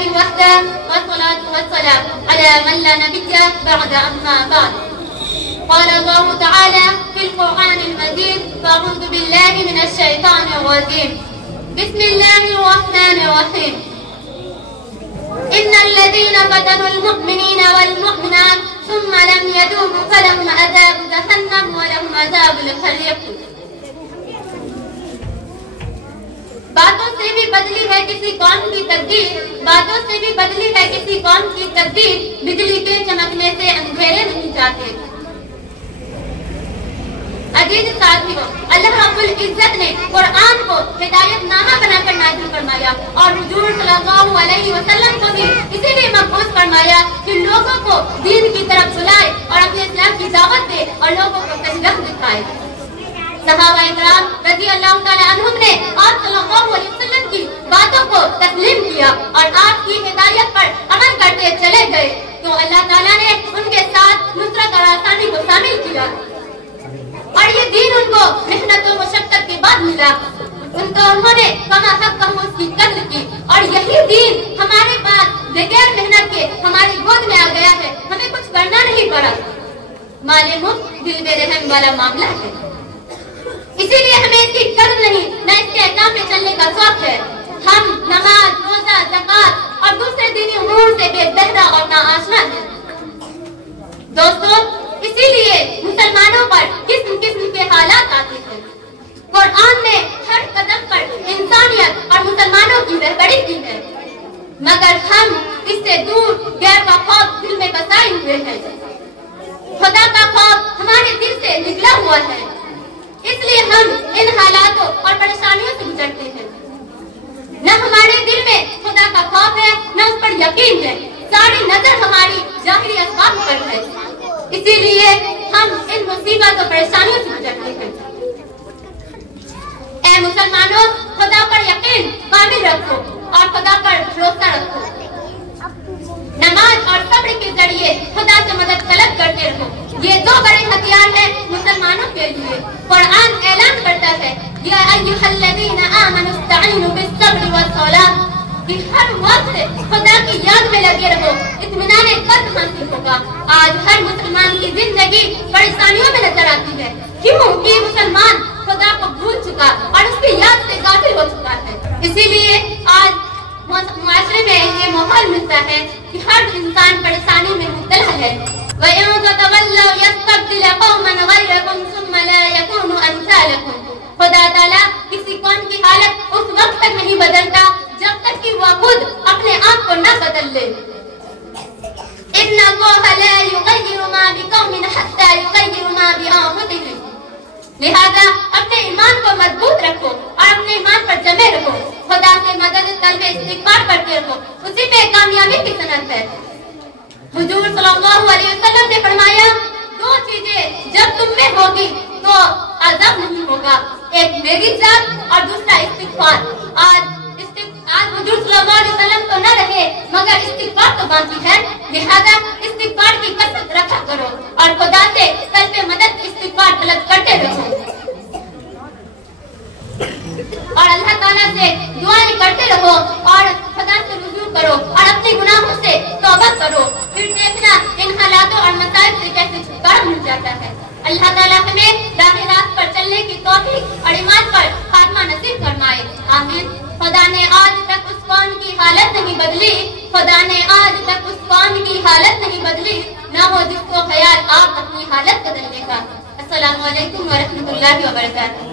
لله وحده والصلاة والسلام على من لا نبي بعد أما بعد. قال الله تعالى في القرآن المجيد: أعوذ بالله من الشيطان الرجيم. بسم الله الرحمن الرحيم. إن الذين فتنوا المؤمنين والمؤمنات ثم لم يتوبوا فلهم عذاب جهنم ولهم عذاب الحريق. باتوں سے بھی بدلی ہے کسی قوم کی تقدیر، باتوں سے بھی بدلی ہے کسی قوم کی تقدیر، بجلی کے چمکنے سے اندھیرے نہیں جاتے. عزیز ساتھیوں، اللہ رب العزت نے قرآن کو ہدایت نامہ بنا کر نازل فرمایا اور حضور صلی اللہ علیہ وسلم کو بھی اسی لیے مبعوث فرمایا کہ لوگوں کو دین کی طرف بلائے اور اپنے اسلام کی دعوت دے اور لوگوں کو صحیح راہ دکھائے. صحابہ کرام رضی اللہ تعالی عنہم نے آپ صلی اللہ علیہ وسلم کی باتوں کو تسلیم کیا اور آپ کی ہدایت پر عمل کرتے چلے گئے تو اللہ تعالیٰ نے ان کے ساتھ نصرت اور آسانی کو شامل کیا اور یہ دین ان کو محنت و مشقت کے بعد ملا. انہوں نے کما حق کہوں اس کی قدر کی اور یہی دین ہمارے پاس بغیر محنت کے ہماری گود میں آ گیا ہے. ہمیں کچھ کرنا نہیں پڑا. مال مفت دل بے رحم والا معاملہ ہے، اسی لیے ہمیں اس کی قدر نہیں نہ اس کے احکام میں چلنے کا شوق ہے. ہم نماز، روزہ، زکات اور دوسرے دینی امور سے بے بہرا اور ناآشنا ہیں. دوستو، اسی لیے مسلمانوں پر قسم قسم کے حالات آتے ہیں. قرآن نے ہر قدم پر انسانیت اور مسلمانوں کی رہبری کی ہے، مگر ہم اس سے دور غیر کا خوف دل میں بسائے ہوئے ہیں. خدا کا خوف ہمارے دل سے نکلا ہوا ہے، اس لیے ہم ان حالاتوں اور پریشانیوں سے گزرتے ہیں. نہ ہمارے دل میں خدا کا خوف ہے نہ اس پر یقین ہے. ساری نظر ہماری ظاہری اسباب پر ہے، اسی لیے ہم ان مصیبت اور پریشانیوں سے گزرتے ہیں. اے مسلمانوں، خدا پر یقین کامل رکھو اور خدا پر بھروسہ رکھو. نماز اور صبر کے ذریعے خدا سے مدد طلب کرتے رہو. یہ دو بڑے ہتھیار ہیں مسلمانوں کے لیے. قرآن اعلان کرتا ہے یا ایھا الذین آمنوا استعینوا بالصبر والصلاۃ کہ ہر وقت خدا کی یاد میں لگے رہو، اطمینان قلب حاصل ہوگا. آج ہر مسلمان کی زندگی پریشانیوں میں نظر آتی ہے. کیوں کہ مسلمان خدا کو بھول چکا اور اس کی یاد سے غافل ہو چکا ہے. اسی لیے آج معاشرے میں یہ ماحول ملتا ہے کہ ہر انسان پریشانی میں مبتلا ہے. وَإِن تَتَوَلَّوْا يَسْتَبْدِلْ قَوْمًا غَيْرَكُمْ ثُمَّ لَا يَكُونُوا أَمْثَالَكُمْ. خدا تعالیٰ کسی قوم کی حالت اس وقت تک نہیں بدلتا جب تک کہ وہ خود اپنے آپ کو نہ بدل لے. إِنَّ اللَّهَ لَا يُغَيِّرُ مَا بِقَوْمٍ حَتَّى يُغَيِّرُوا مَا بِأَنفُسِهِمْ. لہذا اپنے ایمان کو مضبوط رکھو اور اپنے ایمان پر جمے رہو. خدا سے مدد طلب استغفار کرتے رہو، اسی میں کامیابی کی صنعت ہے. حضور صلی اللہ علیہ وسلم نے فرمایا دو چیزیں جب تم میں ہوگی تو عذاب نہیں ہوگا، ایک میری ذات اور دوسرا استغفار. آج حضور صلی اللہ علیہ وسلم تو نہ رہے مگر استغفار تو باقی ہے. لہذا استغفار کی کثرت رکھا کرو اور خدا سے طلب مدد استغفار طلب کرتے رہو اور اللہ تعالیٰ سے دعائیں کرتے رہو اور خدا سے رجوع کرو اور اپنے گناہوں سے توبہ کرو. پھر دیکھنا ان حالاتوں اور مسائل سے کیسے چھٹکارا مل جاتا ہے. اللہ تعالیٰ ہمیں راہ راست پر چلنے کی توفیق اور ایمان پر خاتمہ نصیب فرمائے. آمین. خدا نے آج تک اس قوم کی حالت نہیں بدلی، خدا نے آج تک اس قوم کی حالت نہیں بدلی، نہ ہو جس کو خیال آپ اپنی حالت بدلنے کا. السلام علیکم ورحمۃ اللہ وبرکاتہ.